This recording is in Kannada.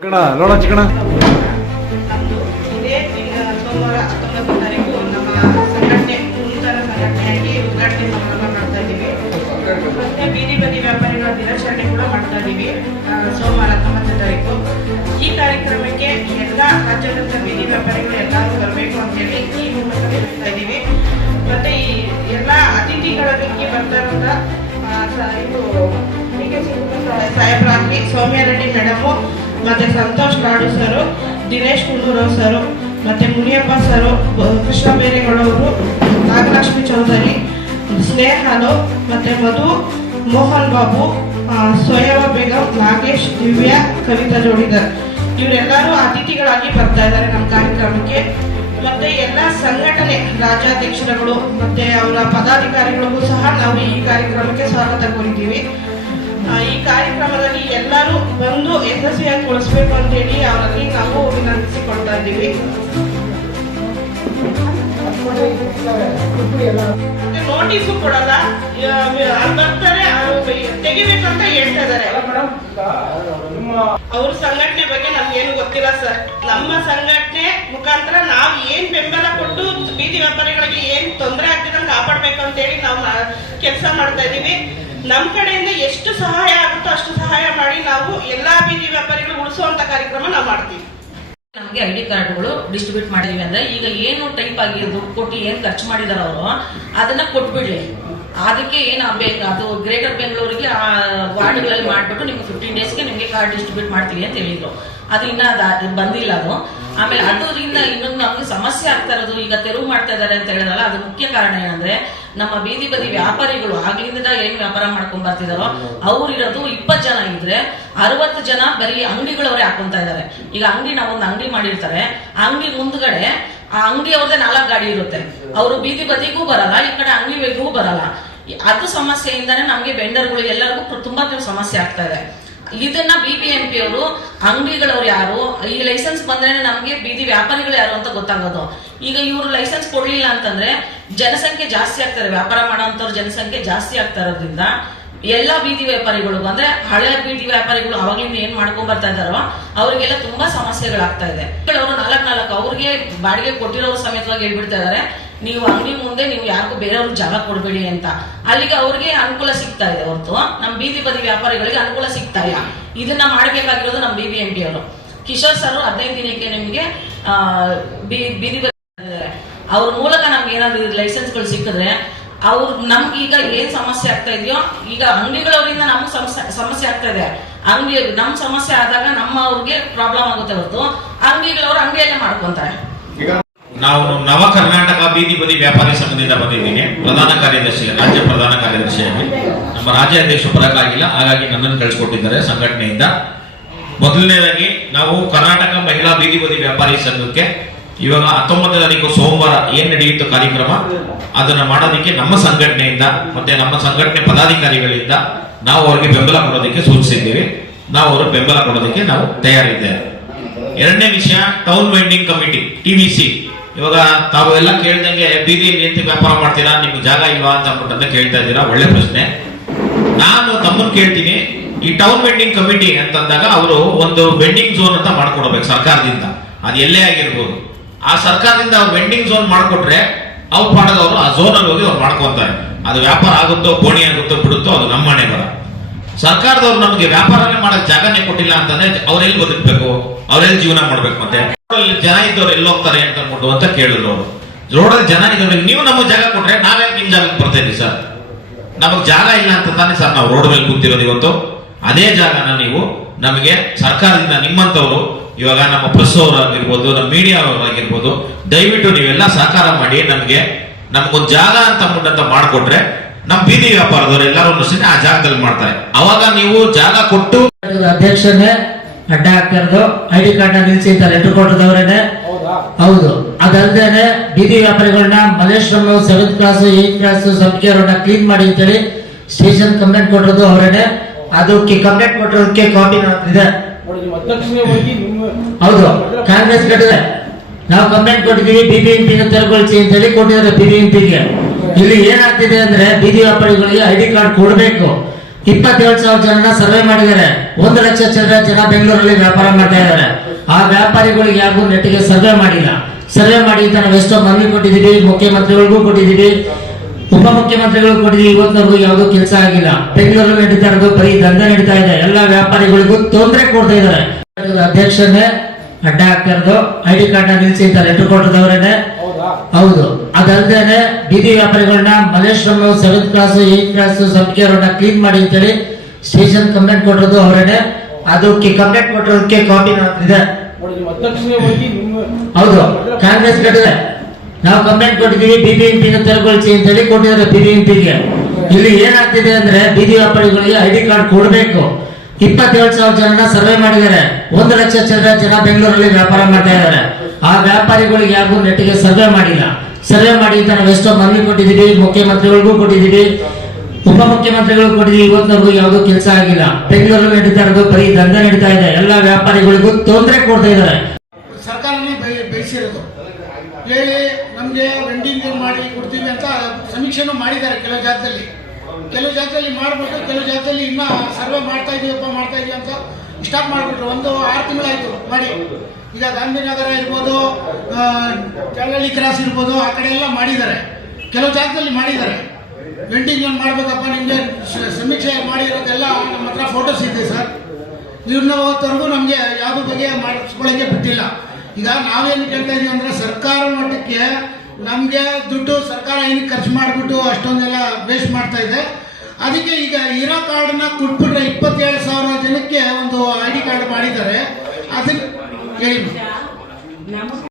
ನೋಡ ಚಿಕ್ಕಣ ಇದೇ ಸೋಮವಾರ 19 ತಾರೀಕು ನಮ್ಮ ಸಂಘಟನೆ ನೂತನ ಸಂಘಟನೆಯಾಗಿ ಉದ್ಘಾಟನೆ ಸಮಾರಂಭ ಮಾಡ್ತಾ ಇದ್ದೀವಿ. ಮತ್ತೆ ಬೀದಿ ಬದಿ ವ್ಯಾಪಾರಿಗಳ ದಿನಾಚರಣೆ ಕೂಡ ಮಾಡ್ತಾ ಇದ್ದೀವಿ ಸೋಮವಾರ 19 ತಾರೀಕು. ಈ ಕಾರ್ಯಕ್ರಮಕ್ಕೆ ಎಲ್ಲ ರಾಜ್ಯಾದ್ಯಂತ ಬೀದಿ ವ್ಯಾಪಾರಿಗಳು ಎಲ್ಲರೂ ಬರಬೇಕು ಅಂತೇಳಿ ಈ ಮೂಲಕ ಹೇಳ್ತಾ ಇದ್ದೀವಿ. ಮತ್ತೆ ಈ ಎಲ್ಲ ಅತಿಥಿಗಳಿಗೆ ಬರ್ತಾ ಇರೋಂಥ ಇದು ಸಾಹೇಬರಾಗಿ ಸೌಮ್ಯ ರೆಡ್ಡಿ ಮೇಡಮು, ಮತ್ತೆ ಸಂತೋಷ್ ಲಾಡು ಸರು, ದಿನೇಶ್ ಕುಂದೂರಾವ್ ಸರು, ಮತ್ತೆ ಮುನಿಯಪ್ಪ ಸರು, ಕೃಷ್ಣ ಬೇರೆಗಳವರು, ನಾಗಲಕ್ಷ್ಮಿ ಚೌಧರಿ, ಸ್ನೇಹಲು, ಮತ್ತೆ ಮಧು, ಮೋಹನ್ ಬಾಬು, ಸೋಯವ ಬೇಗಂ, ನಾಗೇಶ್, ದಿವ್ಯಾ, ಕವಿತಾ ಜೋಡಿದಾರ್ ಇವರೆಲ್ಲರೂ ಅತಿಥಿಗಳಾಗಿ ಬರ್ತಾ ಇದ್ದಾರೆ ನಮ್ಮ ಕಾರ್ಯಕ್ರಮಕ್ಕೆ. ಮತ್ತೆ ಎಲ್ಲ ಸಂಘಟನೆ ರಾಜ್ಯಾಧ್ಯಕ್ಷರುಗಳು ಮತ್ತೆ ಅವರ ಪದಾಧಿಕಾರಿಗಳಿಗೂ ಸಹ ನಾವು ಈ ಕಾರ್ಯಕ್ರಮಕ್ಕೆ ಸ್ವಾಗತ ಕೋರಿದ್ದೀವಿ. ಈ ಕಾರ್ಯಕ್ರಮದಲ್ಲಿ ಎಲ್ಲರೂ ಬಂದು ಯಶಸ್ವಿಯಾಗಿಗೊಳಿಸಬೇಕು ಅಂತೇಳಿ ಅವರಲ್ಲಿ ನಾವು ವಿನಂತಿಸಿಕೊಳ್ತಾ ಇದ್ದೀವಿ. ನೋಟಿಸು ಕೊಡಲ್ಲ, ಬರ್ತಾರೆ ತೆಗಿಬೇಕಂತ ಹೇಳ್ತಾ ಇದ್ದಾರೆ. ಅವ್ರ ಸಂಘಟನೆ ಬಗ್ಗೆ ನಮ್ಗೇನು ಗೊತ್ತಿಲ್ಲ ಸರ್. ನಮ್ಮ ಸಂಘಟನೆ ಮುಖಾಂತರ ನಾವು ಏನ್ ಬೆಂಬಲ ಕೊಟ್ಟು ಬೀದಿ ವ್ಯಾಪಾರಿಗಳಿಗೆ ಏನ್ ತೊಂದರೆ ಆಗ್ತಿದೆ ಕಾಪಾಡ್ಬೇಕು ಅಂತೇಳಿ ನಾವು ಕೆಲಸ ಮಾಡ್ತಾ ಇದೀವಿ. ನಮ್ಮ ಕಡೆಯಿಂದ ಎಷ್ಟು ಸಹಾಯ ಆಗುತ್ತೋ ಅಷ್ಟು ಸಹಾಯ ಮಾಡಿ ನಾವು ಎಲ್ಲಾ ಬೀದಿ ವ್ಯಾಪಾರಿಗಳು ಉಳಿಸುವಂತ ಕಾರ್ಯಕ್ರಮ ನಾವು ಮಾಡ್ತೀವಿ. ನಮಗೆ ಐಡಿ ಕಾರ್ಡ್ಗಳು ಡಿಸ್ಟ್ರಿಬ್ಯೂಟ್ ಮಾಡಿದೀವಿ ಅಂದ್ರೆ ಈಗ ಏನು ಟೈಪ್ ಆಗಿ ದುಡ್ಡು ಕೊಟ್ಟು ಏನ್ ಖರ್ಚು ಮಾಡಿದಾರ ಅವರು ಅದನ್ನ ಕೊಟ್ಬಿಡ್ಲಿ. ಅದಕ್ಕೆ ಏನು ಬೇಕು ಅದು ಗ್ರೇಟರ್ ಬೆಂಗಳೂರಿಗೆ ಆ ವಾರ್ಡ್ಗಳಲ್ಲಿ ಮಾಡ್ಬಿಟ್ಟು ನಿಮ್ಗೆ 15 ಡೇಸ್ಗೆ ನಿಮ್ಗೆ ಕಾರ್ಡ್ ಡಿಸ್ಟ್ರಿಬ್ಯೂಟ್ ಮಾಡ್ತೀವಿ ಅಂತ ಹೇಳಿದ್ರು. ಅದು ಇನ್ನ ಬಂದಿಲ್ಲ ಅದು. ಆಮೇಲೆ ಅದರಿಂದ ಇನ್ನೊಂದು ನಮ್ಗೆ ಸಮಸ್ಯೆ ಆಗ್ತಾ ಇರೋದು, ಈಗ ತೆರವು ಮಾಡ್ತಾ ಇದಾರೆ ಅಂತ ಹೇಳಿದ್ರಲ್ಲ, ಅದು ಮುಖ್ಯ ಕಾರಣ ಏನಂದ್ರೆ ನಮ್ಮ ಬೀದಿ ಬದಿ ವ್ಯಾಪಾರಿಗಳು ಆಗ್ಲಿಂದ ಏನ್ ವ್ಯಾಪಾರ ಮಾಡ್ಕೊಂಡ್ ಬರ್ತಿದಾರೋ ಅವ್ರು ಇರೋದು 20 ಜನ ಇದ್ರೆ 60 ಜನ ಬರೀ ಅಂಗಡಿಗಳವರೇ ಹಾಕೊಂತ ಇದಾರೆ. ಈಗ ನಾವೊಂದು ಅಂಗಡಿ ಮಾಡಿರ್ತಾರೆ, ಅಂಗಡಿ ಮುಂದ್ಗಡೆ ಆ ಅಂಗಡಿ ಅವ್ರದೇ 4 ಗಾಡಿ ಇರುತ್ತೆ. ಅವರು ಬೀದಿ ಬದಿಗೂ ಬರಲ್ಲ, ಈ ಕಡೆ ಅಂಗಡಿಗೂ ಬರಲ್ಲ. ಅದು ಸಮಸ್ಯೆಯಿಂದಾನೇ ನಮ್ಗೆ ವೆಂಡರ್ಗಳು ಎಲ್ಲರಿಗೂ ತುಂಬಾ ಸಮಸ್ಯೆ ಆಗ್ತಾ ಇದೆ. ಇದನ್ನ BBMP ಅವರು ಅಂಗಡಿಗಳವ್ರು ಯಾರು, ಈ ಲೈಸೆನ್ಸ್ ಬಂದ್ರೆ ನಮ್ಗೆ ಬೀದಿ ವ್ಯಾಪಾರಿಗಳು ಯಾರು ಅಂತ ಗೊತ್ತಾಗೋದು. ಈಗ ಇವರು ಲೈಸೆನ್ಸ್ ಕೊಡ್ಲಿಲ್ಲ ಅಂತಂದ್ರೆ ಜನಸಂಖ್ಯೆ ಜಾಸ್ತಿ ಆಗ್ತಾರೆ, ವ್ಯಾಪಾರ ಮಾಡೋಂಥವ್ರ ಜನಸಂಖ್ಯೆ ಜಾಸ್ತಿ ಆಗ್ತಾ ಇರೋದ್ರಿಂದ ಎಲ್ಲಾ ಬೀದಿ ವ್ಯಾಪಾರಿಗಳು ಅಂದ್ರೆ ಹಳೆ ಬೀದಿ ವ್ಯಾಪಾರಿಗಳು ಅವಾಗ್ಲಿಂದ ಏನ್ ಮಾಡ್ಕೊಂಡ್ ಬರ್ತಾ ಇದಾರೋ ಅವ್ರಿಗೆಲ್ಲ ತುಂಬಾ ಸಮಸ್ಯೆಗಳಾಗ್ತಾ ಇದೆ. ಅವರು 4 ಅವ್ರಿಗೆ ಬಾಡಿಗೆ ಕೊಟ್ಟಿರೋರು ಸಮೇತವಾಗಿ ಹೇಳ್ಬಿಡ್ತಾ ಇದಾರೆ, ನೀವು ಅಂಗಡಿ ಮುಂದೆ ನೀವು ಯಾರಿಗೂ ಬೇರೆಯವ್ರಿಗೆ ಜಾಗ ಕೊಡ್ಬೇಡಿ ಅಂತ. ಅಲ್ಲಿಗೆ ಅವ್ರಿಗೆ ಅನುಕೂಲ ಸಿಗ್ತಾ ಇದೆ ಹೊರತು ನಮ್ ಬೀದಿ ಬದಿ ವ್ಯಾಪಾರಿಗಳಿಗೆ ಅನುಕೂಲ ಸಿಗ್ತಾ ಇಲ್ಲ. ಇದನ್ನ ಮಾಡ್ಬೇಕಾಗಿರೋದು ನಮ್ BBMP ಅವರು. ಕಿಶೋರ್ ಸರ್ 15 ದಿನಕ್ಕೆ ನಿಮ್ಗೆ ಬೀದಿ ಬದಿ ಅವ್ರ ಮೂಲಕ ನಮ್ಗೆ ಏನಾದ್ರು ಲೈಸೆನ್ಸ್ಗಳು ಸಿಕ್ಕಿದ್ರೆ ಅವ್ರು ನಮ್ಗೆ ಈಗ ಏನ್ ಸಮಸ್ಯೆ ಆಗ್ತಾ ಇದೆಯೋ, ಈಗ ಅಂಗಡಿಗಳವರಿಂದ ನಮ್ಗೆ ಸಮಸ್ಯೆ ಆಗ್ತಾ ಇದೆ. ಅಂಗಡಿ ನಮ್ ಸಮಸ್ಯೆ ಆದಾಗ ನಮ್ಮ ಅವ್ರಿಗೆ ಪ್ರಾಬ್ಲಮ್ ಆಗುತ್ತೆ ಹೊರತು ಅಂಗಡಿಗಳವ್ರು ಅಂಗಡಿಯಲ್ಲೇ ಮಾಡ್ಕೊಂತಾರೆ. ನಾವು ನವ ಕರ್ನಾಟಕ ಬೀದಿ ಬದಿ ವ್ಯಾಪಾರಿ ಸಂಘದಿಂದ ಬಂದಿದ್ದೀನಿ, ಪ್ರಧಾನ ಕಾರ್ಯದರ್ಶಿ, ರಾಜ್ಯ ಪ್ರಧಾನ ಕಾರ್ಯದರ್ಶಿಯಾಗಿ. ನಮ್ಮ ರಾಜ್ಯಾಧ್ಯಕ್ಷರು ಬರಕ್ಕಾಗಿಲ್ಲ, ಹಾಗಾಗಿ ನನ್ನನ್ನು ಕಳಿಸ್ಕೊಟ್ಟಿದ್ದಾರೆ ಸಂಘಟನೆಯಿಂದ. ಮೊದಲನೇದಾಗಿ ನಾವು ಕರ್ನಾಟಕ ಮಹಿಳಾ ಬೀದಿ ಬದಿ ವ್ಯಾಪಾರಿ ಸಂಘಕ್ಕೆ ಇವಾಗ 19 ತಾರೀಕು ಸೋಮವಾರ ಏನ್ ನಡೆಯುತ್ತೋ ಕಾರ್ಯಕ್ರಮ ಅದನ್ನ ಮಾಡೋದಕ್ಕೆ ನಮ್ಮ ಸಂಘಟನೆಯಿಂದ ಮತ್ತೆ ನಮ್ಮ ಸಂಘಟನೆ ಪದಾಧಿಕಾರಿಗಳಿಂದ ನಾವು ಅವ್ರಿಗೆ ಬೆಂಬಲ ಕೊಡೋದಕ್ಕೆ ಸೂಚಿಸಿದ್ದೀವಿ. ನಾವು ಅವ್ರ ಬೆಂಬಲ ಕೊಡೋದಕ್ಕೆ ನಾವು ತಯಾರಿದ್ದೇವೆ. ಎರಡನೇ ವಿಷಯ, ಟೌನ್ ವೆಂಡಿಂಗ್ ಕಮಿಟಿ TVC. ಇವಾಗ ತಾವು ಎಲ್ಲ ಕೇಳ್ದಂಗೆ ಬೀದಿಯಲ್ಲಿ ಎಂತ ವ್ಯಾಪಾರ ಮಾಡ್ತೀರಾ, ನಿಮ್ಗೆ ಜಾಗ ಇಲ್ವಾ ಅಂತ ಅಂದ್ಬಿಟ್ಟಂತ ಕೇಳ್ತಾ ಇದ್ದೀರಾ. ಒಳ್ಳೆ ಪ್ರಶ್ನೆ. ನಾನು ತಮ್ಮನ್ನು ಕೇಳ್ತೀನಿ, ಈ ಟೌನ್ ವೆಂಡಿಂಗ್ ಕಮಿಟಿ ಅಂತಂದಾಗ ಅವರು ಒಂದು ವೆಂಡಿಂಗ್ ಝೋನ್ ಅಂತ ಮಾಡ್ಕೊಡ್ಬೇಕು ಸರ್ಕಾರದಿಂದ. ಅದು ಎಲ್ಲೇ ಆಗಿರ್ಬೋದು, ಆ ಸರ್ಕಾರದಿಂದ ವೆಂಡಿಂಗ್ ಝೋನ್ ಮಾಡ್ಕೊಟ್ರೆ ಅವ್ರ ಪಾಡದವರು ಆ ಝೋನ್ ಅಲ್ಲಿ ಹೋಗಿ ಅವ್ರು ಮಾಡ್ಕೊಂತಾರೆ. ಅದು ವ್ಯಾಪಾರ ಆಗುತ್ತೋ ಬೋಣಿ ಆಗುತ್ತೋ ಬಿಡುತ್ತೋ ಅದು ನಮ್ಮ ಮನೆ ಬರ. ಸರ್ಕಾರದವ್ರು ನಮ್ಗೆ ವ್ಯಾಪಾರನೇ ಮಾಡಕ್ ಜಾಗನೇ ಕೊಟ್ಟಿಲ್ಲ ಅಂತಂದ್ರೆ ಅವ್ರೆಲ್ಲಿ ಬದುಕಬೇಕು, ಅವ್ರೆಲ್ಲಿ ಜೀವನ ಮಾಡ್ಬೇಕು? ಮತ್ತೆ ಜನ ಇದ್ದವ್ರು ಎಲ್ಲಿ ಹೋಗ್ತಾರೆ ಅಂತ ಅಂದ್ಬಿಟ್ಟು ಅಂತ ಕೇಳಿದ್ರು ಅವರು. ರೋಡಲ್ಲಿ ಜನ ಇದ್ದವ್ರಿಗೆ ನೀವು ನಮಗೆ ಜಾಗ ಕೊಟ್ರೆ ನಾವೇ ನಿಮ್ ಜಾಗಕ್ಕೆ ಬರ್ತೇವೆ ಸರ್. ನಮಗ್ ಜಾಗ ಇಲ್ಲ ಅಂತ ತಾನೇ ಸರ್ ನಾವು ರೋಡ್ ಮೇಲೆ ಕೂತಿರೋದು ಇವತ್ತು. ಅದೇ ಜಾಗನ ನೀವು ನಮಗೆ ಸರ್ಕಾರದಿಂದ ನಿಮ್ಮಂತವ್ರು, ಇವಾಗ ನಮ್ಮ ಪ್ರೆಸ್ ಅವರಾಗಿರ್ಬೋದು, ನಮ್ಮ ಮೀಡಿಯಾ ಅವರಾಗಿರ್ಬೋದು, ದಯವಿಟ್ಟು ನೀವೆಲ್ಲ ಸಹಕಾರ ಮಾಡಿ ನಮ್ಗೊಂದು ಜಾಗ ಅಂತ ಅಂದ್ಬಿಟ್ಟಂತ ಮಾಡಿಕೊಟ್ರೆ ನಮ್ ಬೀದಿ ವ್ಯಾಪಾರದವ್ರು ಎಲ್ಲರೂ ಆ ಜಾಗದಲ್ಲಿ ಮಾಡ್ತಾರೆ. ಅವಾಗ ನೀವು ಜಾಗ ಕೊಟ್ಟು ಅಧ್ಯಕ್ಷರೇ ಅಡ್ಡ ಹಾಕಿರೋದು ID ಕಾರ್ಡ್ ನ ನಿಲ್ಸಿದ್ದಾರೆ, ಲೆಟರ್ ಕೊಟ್ಟದವರೇನೆ. ಹೌದು. ಅದಲ್ಲದೆ ಬೀದಿ ವ್ಯಾಪಾರಿಗಳನ್ನ Malleshwaram 7th class 8th class ಸಂಖ್ಯೆ ಕ್ಲೀನ್ ಮಾಡಿ ಅಂತೇಳಿ ಸ್ಟೇಷನ್ ಕಂಪ್ಲೇಂಟ್ ಕೊಟ್ಟಿರೋದು ಅವರೇನೆ. ಅದಕ್ಕೆ ಕಂಪ್ಲೇಂಟ್ ಕೊಟ್ಟಿರೋದಕ್ಕೆ ಕಾಪಿ ಇದೆ. ಹೌದು, ಕಾಂಗ್ರೆಸ್ ಕಡೆ ನಾವು ಕಂಪ್ಲೇಂಟ್ ಕೊಟ್ಟಿದ್ದೀವಿ, BBMP ತೆರವುಗೊಳಿಸಿ ಅಂತ ಹೇಳಿ ಕೊಟ್ಟಿದ್ದಾರೆ BBMP ಗೆ. ಇಲ್ಲಿ ಏನಾಗ್ತಿದೆ ಅಂದ್ರೆ ಬೀದಿ ವ್ಯಾಪಾರಿಗಳಿಗೆ ID ಕಾರ್ಡ್ ಕೊಡ್ಬೇಕು. 27,000 ಜನನ ಸರ್ವೆ ಮಾಡಿದ್ದಾರೆ. 1 ಲಕ್ಷ ಜನ ಬೆಂಗಳೂರಲ್ಲಿ ವ್ಯಾಪಾರ ಮಾಡ್ತಾ ಇದ್ದಾರೆ. ಆ ವ್ಯಾಪಾರಿಗಳಿಗೆ ಯಾರಿಗೂ ನೆಟ್ಟಿಗೆ ಸರ್ವೆ ಮಾಡಿಲ್ಲ. ಸರ್ವೆ ಮಾಡಿ ಅಂತ ನಾವು ಎಷ್ಟೋ ಮನವಿ ಕೊಟ್ಟಿದ್ದೀವಿ, ಮುಖ್ಯಮಂತ್ರಿಗಳಿಗೂ ಕೊಟ್ಟಿದ್ದೀವಿ, ಉಪಮುಖ್ಯಮಂತ್ರಿಗಳಿಗೂ ಕೊಟ್ಟಿದ್ದೀವಿ. ಇವತ್ತಿನವರೆಗೂ ಯಾವುದೂ ಕೆಲಸ ಆಗಿಲ್ಲ. ಬೆಂಗಳೂರಲ್ಲಿ ನಡೀತಾ ಇರೋದು ಬರೀ ದಂಧೆ ನಡೀತಾ ಇದೆ. ಎಲ್ಲ ವ್ಯಾಪಾರಿಗಳಿಗೂ ತೊಂದರೆ ಕೊಡ್ತಾ ಇದ್ದಾರೆ. ಅಧ್ಯಕ್ಷನೇ ಅಡ್ಡ ಹಾಕಿರೋದು ID ಕಾರ್ಡ್ ನ ನಿಲ್ಸಿ ಅಂತ ಲೆಟರ್ ಕೊಟ್ಟದವರೇನೆ. ಹೌದು. ಅದಲ್ಲದೆ ಬೀದಿ ವ್ಯಾಪಾರಿಗಳನ್ನ Malleshwaram 7th class 8th class Sampige road clean ಮಾಡಿ ಅಂತೇಳಿ ಸ್ಟೇಷನ್ ಕಂಪ್ಲೇಂಟ್ ಕೊಟ್ಟಿರೋದು ಅವರೇನೆ. ಅದಕ್ಕೆ ಕಂಪ್ಲೇಂಟ್ ಕೊಟ್ಟಿರೋದಕ್ಕೆ ಕಾಪಿ ಇದೆ. ಹೌದು, ಕಾಂಗ್ರೆಸ್ ಕಡೆ ನಾವು ಕಂಪ್ಲೇಂಟ್ ಕೊಟ್ಟಿದ್ದೀವಿ. BBMP ತೆರವುಗೊಳಿಸಿ ಅಂತ ಹೇಳಿ ಕೊಟ್ಟಿದ್ದಾರೆ BBMP-ಗೆ. ಇಲ್ಲಿ ಏನಾಗ್ತಿದೆ ಅಂದ್ರೆ ಬೀದಿ ವ್ಯಾಪಾರಿಗಳಿಗೆ ID ಕಾರ್ಡ್ ಕೊಡಬೇಕು. 27,000 ಜನನ ಸರ್ವೆ ಮಾಡಿದ್ದಾರೆ. 1 ಲಕ್ಷ ಜನ ಬೆಂಗಳೂರಲ್ಲಿ ವ್ಯಾಪಾರ ಮಾಡ್ತಾ ಇದ್ದಾರೆ. ಆ ವ್ಯಾಪಾರಿಗಳಿಗೆ ಯಾರಿಗೂ ನೆಟ್ಟಿಗೆ ಸರ್ವೆ ಮಾಡಿಲ್ಲ. ಸರ್ವೆ ಮಾಡಿ ಅಂತ ನಾವು ಎಷ್ಟೋ ಮನವಿ ಕೊಟ್ಟಿದ್ದೀವಿ, ಮುಖ್ಯಮಂತ್ರಿಗಳಿಗೂ ಕೊಟ್ಟಿದ್ದೀವಿ, ಉಪಮುಖ್ಯಮಂತ್ರಿಗಳಿಗೂ ಕೊಟ್ಟಿದ್ದೀವಿ. ಇವತ್ತಿನವರೆಗೂ ಯಾವುದೂ ಕೆಲಸ ಆಗಿಲ್ಲ. ಬೆಂಗಳೂರಲ್ಲಿ ನಡೀತಾ ಇರೋದು ಬರೀ ದಂಧೆ ನಡೀತಾ ಇದೆ. ಎಲ್ಲ ವ್ಯಾಪಾರಿಗಳಿಗೂ ತೊಂದರೆ ಕೊಡ್ತಾ ಇದ್ದಾರೆ. ಸರ್ಕಾರನೇ ಬಯಸಿರೋದು ಹೇಳಿ ನಮಗೆ ವೆಂಡಿಂಗ್ ಮಾಡಿ ಕೊಡ್ತೀವಿ ಅಂತ ಸಮೀಕ್ಷೆನೂ ಮಾಡಿದ್ದಾರೆ. ಕೆಲವು ಜಾಗದಲ್ಲಿ ಮಾಡ್ಬಿಟ್ಟು ಕೆಲವು ಜಾಗದಲ್ಲಿ ಇನ್ನ ಸರ್ವೆ ಮಾಡ್ತಾ ಇದೀವಿ ಅಂತ ಸ್ಟಾಪ್ ಮಾಡಿಬಿಟ್ರು. 6 ತಿಂಗಳಾಯ್ತು ಮಾಡಿ. ಈಗ ಗಾಂಧಿನಗರ ಇರ್ಬೋದು, ಚಳ್ಳಹಳ್ಳಿ ಕ್ರಾಸ್ ಇರ್ಬೋದು, ಆ ಕಡೆ ಎಲ್ಲ ಮಾಡಿದ್ದಾರೆ. ಕೆಲವು ಜಾಗದಲ್ಲಿ ಮಾಡಿದ್ದಾರೆ. ವೆಂಡಿಂಗ್ ಮಾಡ್ಬೇಕಪ್ಪ, ನಿಮಗೆ ಸಮೀಕ್ಷೆ ಮಾಡಿರೋದೆಲ್ಲ ನಮ್ಮ ಹತ್ರ ಫೋಟೋಸ್ ಇದೆ ಸರ್. ಇವ್ರನ್ನ ಹೊತ್ತವರೆಗೂ ನಮಗೆ ಯಾವುದ್ರ ಬಗ್ಗೆ ಮಾಡಿಸ್ಕೊಳ್ಳೋಕೆ ಬಿಟ್ಟಿಲ್ಲ. ಈಗ ನಾವೇನು ಕೇಳ್ತಾ ಇದೀವಿ ಅಂದ್ರೆ ಸರ್ಕಾರ ಮಟ್ಟಕ್ಕೆ ನಮಗೆ ದುಡ್ಡು ಸರ್ಕಾರ ಏನಕ್ಕೆ ಖರ್ಚು ಮಾಡಿಬಿಟ್ಟು ಅಷ್ಟೊಂದೆಲ್ಲ ವೇಸ್ಟ್ ಮಾಡ್ತಾ ಇದೆ. ಅದಕ್ಕೆ ಈಗ ಇರೋ ಕಾರ್ಡನ್ನ ಕೊಟ್ಬಿಟ್ರೆ 27,000 ಜನಕ್ಕೆ ಒಂದು ID ಕಾರ್ಡ್ ಮಾಡಿದ್ದಾರೆ. ಅದನ್ನ ಹೇಳಿ.